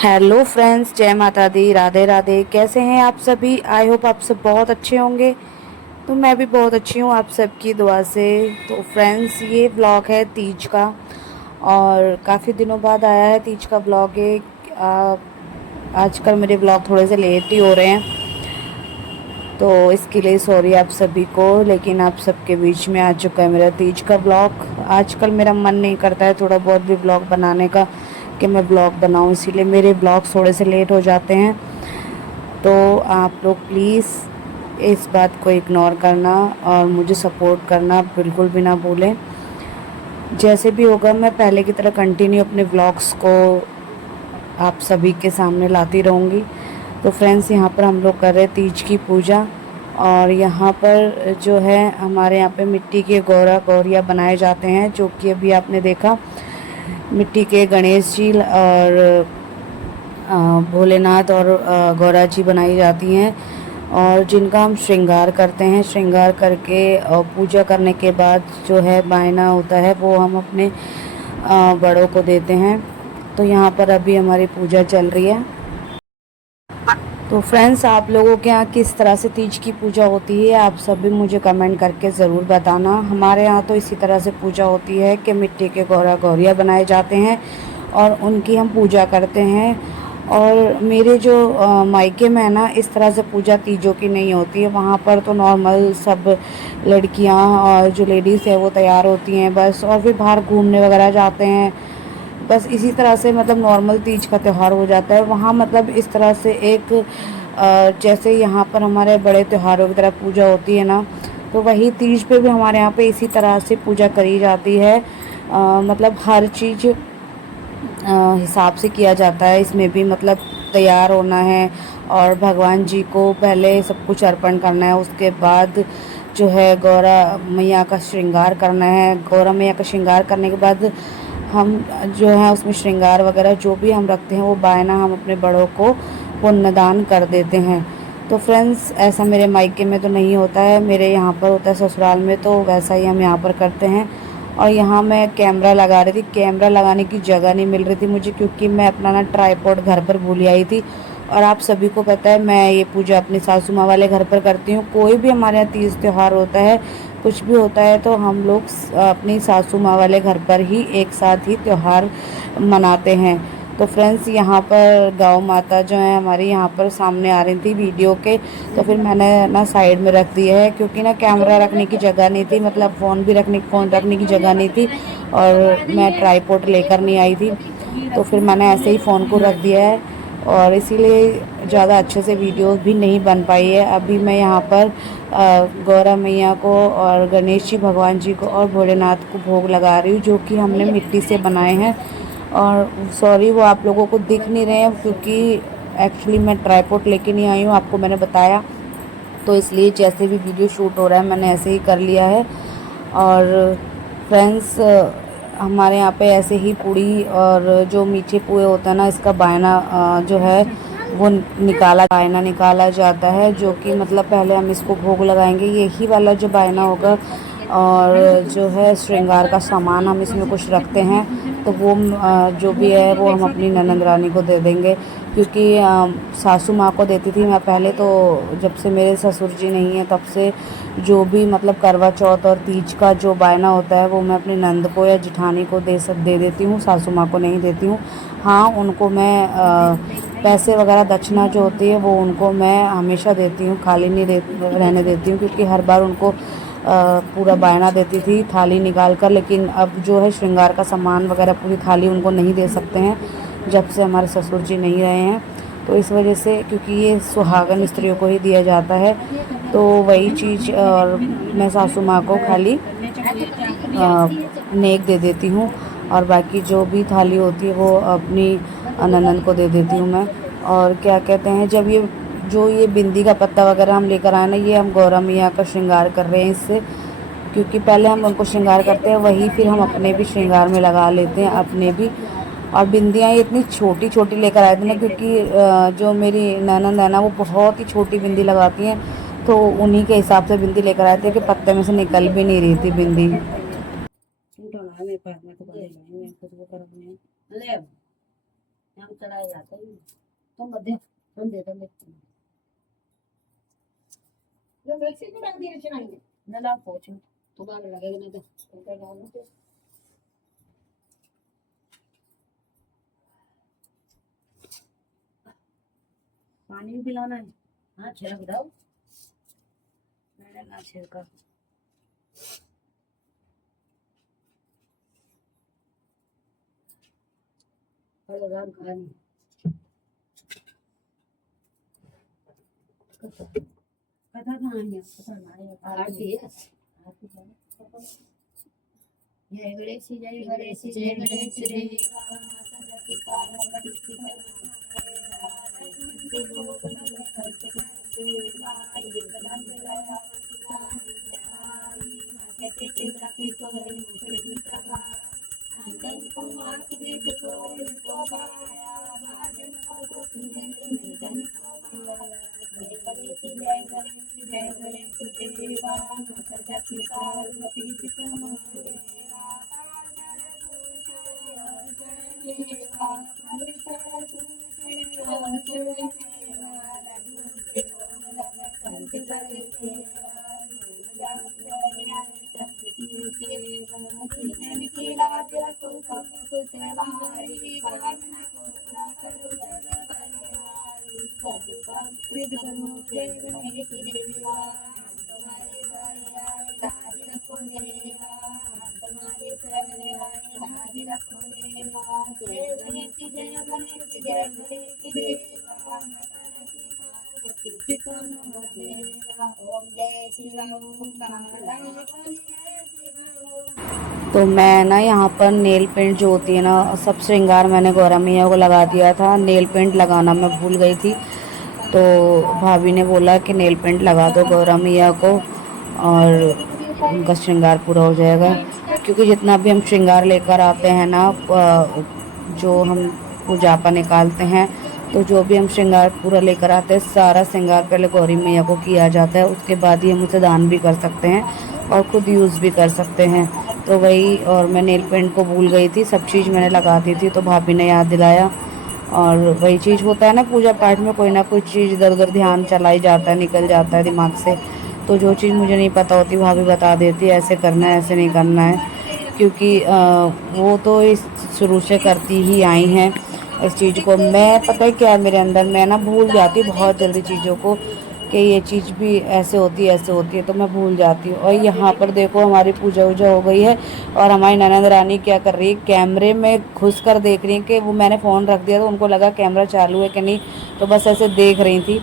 Hello friends, जय माता दी, राधे राधे। कैसे हैं आप सभी? आई होप आप सब बहुत अच्छे होंगे। तो मैं भी बहुत अच्छी हूँ आप सबकी दुआ से। तो फ्रेंड्स, ये ब्लॉग है तीज का और काफ़ी दिनों बाद आया है तीज का ब्लॉग। है आजकल मेरे ब्लॉग थोड़े से लेट ही हो रहे हैं, तो इसके लिए सॉरी आप सभी को। लेकिन आप सबके बीच में आ चुका है मेरा तीज का ब्लॉग। आजकल मेरा मन नहीं करता है थोड़ा बहुत भी ब्लॉग बनाने का कि मैं ब्लॉग बनाऊं, इसीलिए मेरे ब्लॉग थोड़े से लेट हो जाते हैं। तो आप लोग प्लीज़ इस बात को इग्नोर करना और मुझे सपोर्ट करना बिल्कुल भी ना भूलें। जैसे भी होगा मैं पहले की तरह कंटिन्यू अपने ब्लॉग्स को आप सभी के सामने लाती रहूँगी। तो फ्रेंड्स, यहाँ पर हम लोग कर रहे हैं तीज की पूजा। और यहाँ पर जो है हमारे यहाँ पे मिट्टी के गौरा गौरिया बनाए जाते हैं, जो कि अभी आपने देखा। मिट्टी के गणेश जी और भोलेनाथ और गौरा जी बनाई जाती हैं, और जिनका हम श्रृंगार करते हैं। श्रृंगार करके पूजा करने के बाद जो है बायना होता है वो हम अपने बड़ों को देते हैं। तो यहाँ पर अभी हमारी पूजा चल रही है। तो फ्रेंड्स, आप लोगों के यहाँ किस तरह से तीज की पूजा होती है आप सभी मुझे कमेंट करके ज़रूर बताना। हमारे यहाँ तो इसी तरह से पूजा होती है कि मिट्टी के गौरा गौरिया बनाए जाते हैं और उनकी हम पूजा करते हैं। और मेरे जो मायके में है ना, इस तरह से पूजा तीजों की नहीं होती है। वहाँ पर तो नॉर्मल सब लड़कियाँ और जो लेडीज़ है वो तैयार होती हैं बस, और फिर बाहर घूमने वगैरह जाते हैं। बस इसी तरह से मतलब नॉर्मल तीज का त्यौहार हो जाता है वहाँ। मतलब इस तरह से एक जैसे यहाँ पर हमारे बड़े त्योहारों की तरह पूजा होती है ना, तो वही तीज पे भी हमारे यहाँ पे इसी तरह से पूजा करी जाती है। मतलब हर चीज़ हिसाब से किया जाता है। इसमें भी मतलब तैयार होना है और भगवान जी को पहले सब कुछ अर्पण करना है। उसके बाद जो है गौरा मैया का श्रृंगार करना है। गौरा मैया का श्रृंगार करने के बाद हम जो है उसमें श्रृंगार वगैरह जो भी हम रखते हैं वो बायना हम अपने बड़ों को पुण्यदान कर देते हैं। तो फ्रेंड्स, ऐसा मेरे मायके में तो नहीं होता है, मेरे यहाँ पर होता है ससुराल में, तो वैसा ही हम यहाँ पर करते हैं। और यहाँ मैं कैमरा लगा रही थी, कैमरा लगाने की जगह नहीं मिल रही थी मुझे, क्योंकि मैं अपना ना ट्राईपॉड घर पर भूल आई थी। और आप सभी को पता है मैं ये पूजा अपनी सासू माँ वाले घर पर करती हूँ। कोई भी हमारे यहाँ तीज त्यौहार होता है, कुछ भी होता है, तो हम लोग अपनी सासू माँ वाले घर पर ही एक साथ ही त्यौहार मनाते हैं। तो फ्रेंड्स, यहाँ पर गौ माता जो है हमारी यहाँ पर सामने आ रही थी वीडियो के, तो फिर मैंने ना साइड में रख दिया है, क्योंकि ना कैमरा रखने की जगह नहीं थी, मतलब फ़ोन रखने की जगह नहीं थी, और मैं ट्राईपॉड लेकर नहीं आई थी। तो फिर मैंने ऐसे ही फ़ोन को रख दिया है, और इसीलिए ज़्यादा अच्छे से वीडियो भी नहीं बन पाई है। अभी मैं यहाँ पर गौरा मैया को और गणेश जी भगवान जी को और भोलेनाथ को भोग लगा रही हूँ, जो कि हमने मिट्टी से बनाए हैं। और सॉरी वो आप लोगों को दिख नहीं रहे हैं, क्योंकि एक्चुअली मैं ट्राईपॉड लेके नहीं आई हूँ, आपको मैंने बताया। तो इसलिए जैसे भी वीडियो शूट हो रहा है मैंने ऐसे ही कर लिया है। और फ्रेंड्स, हमारे यहाँ पे ऐसे ही पूड़ी और जो मीठे पुए होता है ना, इसका बायना जो है वो बायना निकाला जाता है, जो कि मतलब पहले हम इसको भोग लगाएंगे, यही वाला जो बायना होगा। और जो है श्रृंगार का सामान हम इसमें कुछ रखते हैं, तो वो जो भी है वो हम अपनी ननंद रानी को दे देंगे, क्योंकि सासू माँ को देती थी मैं पहले। तो जब से मेरे ससुर जी नहीं है तब से जो भी मतलब करवा चौथ और तीज का जो बायना होता है वो मैं अपनी नंद को या जिठानी को दे देती हूँ, सासू माँ को नहीं देती हूँ। हाँ, उनको मैं पैसे वगैरह दक्षिणा जो होती है वो उनको मैं हमेशा देती हूँ, खाली नहीं रहने देती हूँ, क्योंकि हर बार उनको पूरा बायना देती थी थाली निकाल कर। लेकिन अब जो है श्रृंगार का सामान वगैरह पूरी थाली उनको नहीं दे सकते हैं जब से हमारे ससुर जी नहीं रहे हैं। तो इस वजह से, क्योंकि ये सुहागन स्त्रियों को ही दिया जाता है, तो वही चीज़ और मैं सासू माँ को खाली नेक दे देती हूँ, और बाकी जो भी थाली होती है वो अपनी ननंद को दे देती हूँ मैं। और क्या कहते हैं, जब ये बिंदी का पत्ता वगैरह हम लेकर आए ना, ये हम गौरा मैया का श्रृंगार कर रहे हैं इससे, क्योंकि पहले हम उनको श्रृंगार करते हैं वही फिर हम अपने भी श्रृंगार में लगा लेते हैं अपने भी। और बिंदियाँ ये इतनी छोटी छोटी लेकर आए थे ना, क्योंकि जो मेरी ननंद है ना वो बहुत ही छोटी बिंदी लगाती हैं, तो उन्हीं के हिसाब से बिंदी लेकर आए थे कि पत्ते में से निकल भी नहीं रही थी बिंदी। चलाया जाता है। तो मध्य हम देते हैं ये वैक्सीन को डाल दिया चलाएंगे ना ला पहुंचो तुम्हारे लगेगा ना तो उनका डालना तो पानी भी पिलाना है। हाँ छिड़क दो मैंने ना छिड़का लगान खानी कथा कहाँ है पता नहीं आरती है जय गणेश जय गणेश जय गणेश जय तो मैं ना यहाँ पर नेल पेंट जो होती है ना सब श्रृंगार मैंने गौरा मैया को लगा दिया था। नेल पेंट लगाना मैं भूल गई थी तो भाभी ने बोला कि नेल पेंट लगा दो गौरा मैया को और उनका श्रृंगार पूरा हो जाएगा। क्योंकि जितना भी हम श्रृंगार लेकर आते हैं ना जो हम पूजा पर निकालते हैं तो जो भी हम श्रृंगार पूरा लेकर आते हैं सारा श्रृंगार पहले गौरी मैया को किया जाता है। उसके बाद ही हम उसे दान भी कर सकते हैं और खुद यूज़ भी कर सकते हैं। तो वही और मैं नेल पेंट को भूल गई थी, सब चीज़ मैंने लगा दी थी तो भाभी ने याद दिलाया। और वही चीज़ होता है ना पूजा पाठ में कोई ना कोई चीज़ इधर उधर ध्यान चला ही जाता है, निकल जाता है दिमाग से। तो जो चीज़ मुझे नहीं पता होती भाभी बता देती है ऐसे करना है ऐसे नहीं करना है। क्योंकि वो तो इस शुरू से करती ही आई हैं इस चीज़ को। मैं पता है क्या है मेरे अंदर, मैं ना भूल जाती हूँ बहुत जल्दी चीज़ों को कि ये चीज़ भी ऐसे होती है तो मैं भूल जाती हूँ। और यहाँ पर देखो हमारी पूजा वूजा हो गई है और हमारी ननद रानी क्या कर रही है, कैमरे में घुस कर देख रही है कि वो मैंने फ़ोन रख दिया तो उनको लगा कैमरा चालू है कि नहीं, तो बस ऐसे देख रही थी।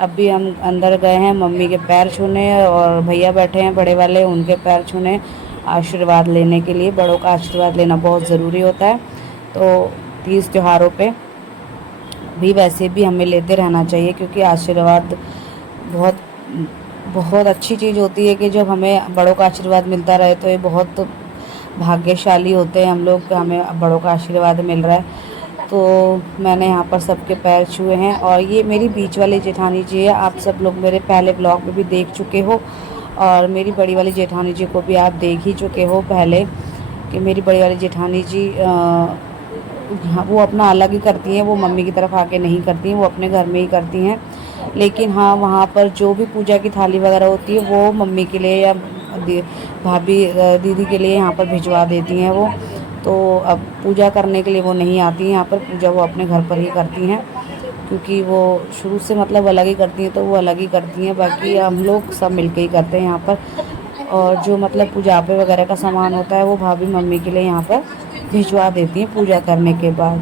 अभी हम अंदर गए हैं मम्मी के पैर छूने और भैया बैठे हैं बड़े वाले उनके पैर छूने आशीर्वाद लेने के लिए। बड़ों का आशीर्वाद लेना बहुत ज़रूरी होता है। तो तीज त्योहारों पे भी वैसे भी हमें लेते रहना चाहिए क्योंकि आशीर्वाद बहुत बहुत अच्छी चीज़ होती है कि जब हमें बड़ों का आशीर्वाद मिलता रहे तो ये बहुत भाग्यशाली होते हैं हम लोग कि हमें बड़ों का आशीर्वाद मिल रहा है। तो मैंने यहाँ पर सबके पैर छुए हैं और ये मेरी बीच वाली जेठानी जी है। आप सब लोग मेरे पहले ब्लॉग में भी देख चुके हो और मेरी बड़ी वाली जेठानी जी को भी आप देख ही चुके हो पहले कि मेरी बड़ी वाली जेठानी जी हाँ वो अपना अलग ही करती हैं, वो मम्मी की तरफ आके नहीं करती हैं, वो अपने घर में ही करती हैं। लेकिन हाँ वहाँ पर जो भी पूजा की थाली वगैरह होती है वो मम्मी के लिए या भाभी दीदी के लिए यहाँ पर भिजवा देती हैं वो। तो अब पूजा करने के लिए वो नहीं आती हैं यहाँ पर, पूजा वो अपने घर पर ही करती हैं क्योंकि वो शुरू से मतलब अलग ही करती हैं तो वो अलग ही करती हैं। बाकी हम लोग सब मिलके ही करते हैं यहाँ पर। और जो मतलब पूजा पे वगैरह का सामान होता है वो भाभी मम्मी के लिए यहाँ पर भिजवा देती हैं पूजा करने के बाद।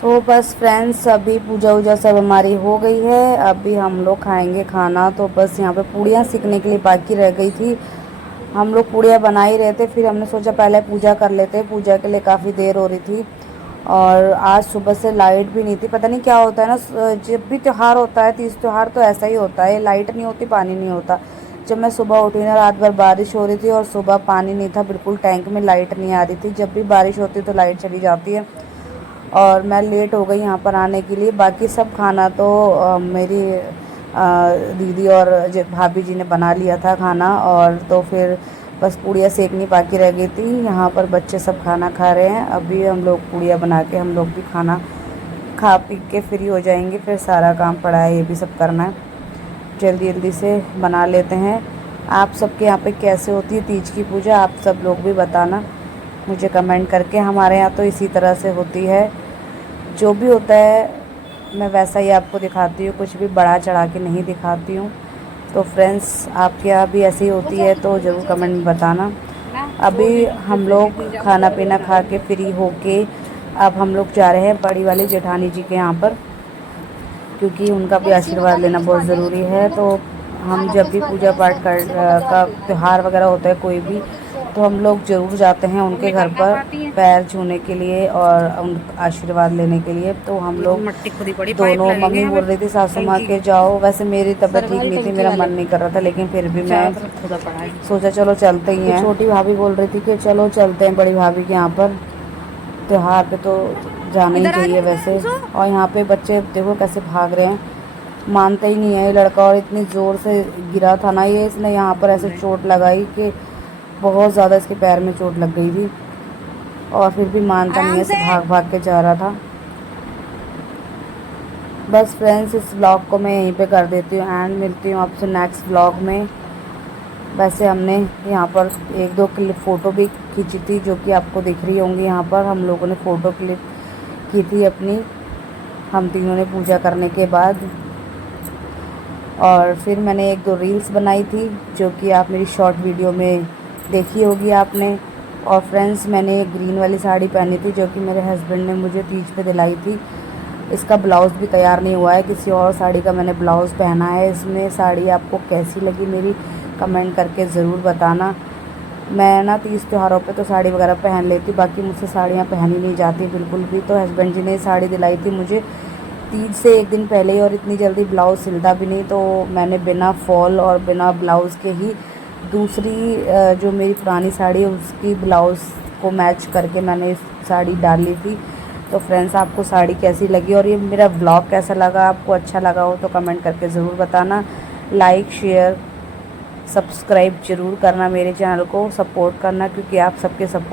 तो बस फ्रेंड्स अभी पूजा वूजा सब हमारी हो गई है, अभी हम लोग खाएंगे खाना। तो बस यहाँ पे पूड़ियाँ सीखने के लिए बाकी रह गई थी, हम लोग पूड़ियाँ बना ही रहे थे। फिर हमने सोचा पहले पूजा कर लेते हैं, पूजा के लिए काफ़ी देर हो रही थी और आज सुबह से लाइट भी नहीं थी। पता नहीं क्या होता है ना, जब भी त्यौहार होता है तीज त्यौहार तो ऐसा ही होता है, लाइट नहीं होती पानी नहीं होता। जब मैं सुबह उठी ना, रात भर बारिश हो रही थी और सुबह पानी नहीं था बिल्कुल, टैंक में लाइट नहीं आ रही थी। जब भी बारिश होती है तो लाइट चली जाती है और मैं लेट हो गई यहाँ पर आने के लिए। बाकी सब खाना तो मेरी दीदी और भाभी जी ने बना लिया था खाना, और तो फिर बस पूड़ियाँ सेकनी बाकी रह गई थी। यहाँ पर बच्चे सब खाना खा रहे हैं। अभी हम लोग पूड़ियाँ बना के हम लोग भी खाना खा पी के फ्री हो जाएंगे। फिर सारा काम पड़ा है, ये भी सब करना है, जल्दी जल्दी से बना लेते हैं। आप सबके यहाँ पे कैसे होती है तीज की पूजा, आप सब लोग भी बताना मुझे कमेंट करके। हमारे यहाँ तो इसी तरह से होती है, जो भी होता है मैं वैसा ही आपको दिखाती हूँ, कुछ भी बढ़ा चढ़ा के नहीं दिखाती हूँ। तो फ्रेंड्स, आपके यहाँ भी ऐसी होती है तो ज़रूर कमेंट में बताना। अभी हम लोग खाना पीना खा के फ्री होके अब हम लोग जा रहे हैं बड़ी वाली जेठानी जी के यहाँ पर, क्योंकि उनका भी आशीर्वाद लेना बहुत ज़रूरी है। तो हम जब भी पूजा पाठ का त्यौहार वगैरह होता है कोई भी, तो हम लोग ज़रूर जाते हैं उनके घर पर पैर छूने के लिए और उन आशीर्वाद लेने के लिए। तो हम लोग दोनों, मम्मी बोल रही थी सासू माँ के जाओ, वैसे मेरी तबीयत ठीक नहीं थी, मेरा मन नहीं कर रहा था, लेकिन फिर भी मैं सोचा चलो चलते ही हैं। छोटी भाभी बोल रही थी कि चलो चलते हैं बड़ी भाभी के यहाँ पर, त्योहार पे तो जाना ही चाहिए वैसे। और यहाँ पे बच्चे देखो कैसे भाग रहे हैं, मानते ही नहीं है ये लड़का। और इतनी ज़ोर से गिरा था ना ये, इसने यहाँ पर ऐसे चोट लगाई कि बहुत ज़्यादा इसके पैर में चोट लग गई थी, और फिर भी मानता नहीं है, ऐसे भाग भाग के जा रहा था। बस फ्रेंड्स, इस व्लॉग को मैं यहीं पे कर देती हूँ एंड मिलती हूँ आपसे नेक्स्ट व्लॉग में। वैसे हमने यहाँ पर एक दो क्लिप फ़ोटो भी खींची थी, जो कि आपको दिख रही होंगी। यहाँ पर हम लोगों ने फ़ोटो क्लिप की थी अपनी, हम तीनों ने पूजा करने के बाद। और फिर मैंने एक दो रील्स बनाई थी, जो कि आप मेरी शॉर्ट वीडियो में देखी होगी आपने। और फ्रेंड्स, मैंने एक ग्रीन वाली साड़ी पहनी थी, जो कि मेरे हस्बैंड ने मुझे तीज पे दिलाई थी। इसका ब्लाउज़ भी तैयार नहीं हुआ है, किसी और साड़ी का मैंने ब्लाउज़ पहना है। इसमें साड़ी आपको कैसी लगी मेरी कमेंट करके ज़रूर बताना। मैं ना तीज त्योहारों पे तो साड़ी वगैरह पहन लेती, बाकी मुझसे साड़ियाँ पहनी नहीं जाती बिल्कुल भी। तो हस्बैंड जी ने साड़ी दिलाई थी मुझे तीज से एक दिन पहले ही, और इतनी जल्दी ब्लाउज़ सिलता भी नहीं, तो मैंने बिना फॉल और बिना ब्लाउज़ के ही दूसरी जो मेरी पुरानी साड़ी है उसकी ब्लाउज़ को मैच करके मैंने साड़ी डाली थी। तो फ्रेंड्स, आपको साड़ी कैसी लगी और ये मेरा व्लॉग कैसा लगा, आपको अच्छा लगा हो तो कमेंट करके ज़रूर बताना। लाइक शेयर सब्सक्राइब ज़रूर करना, मेरे चैनल को सपोर्ट करना, क्योंकि आप सबके सपोर्ट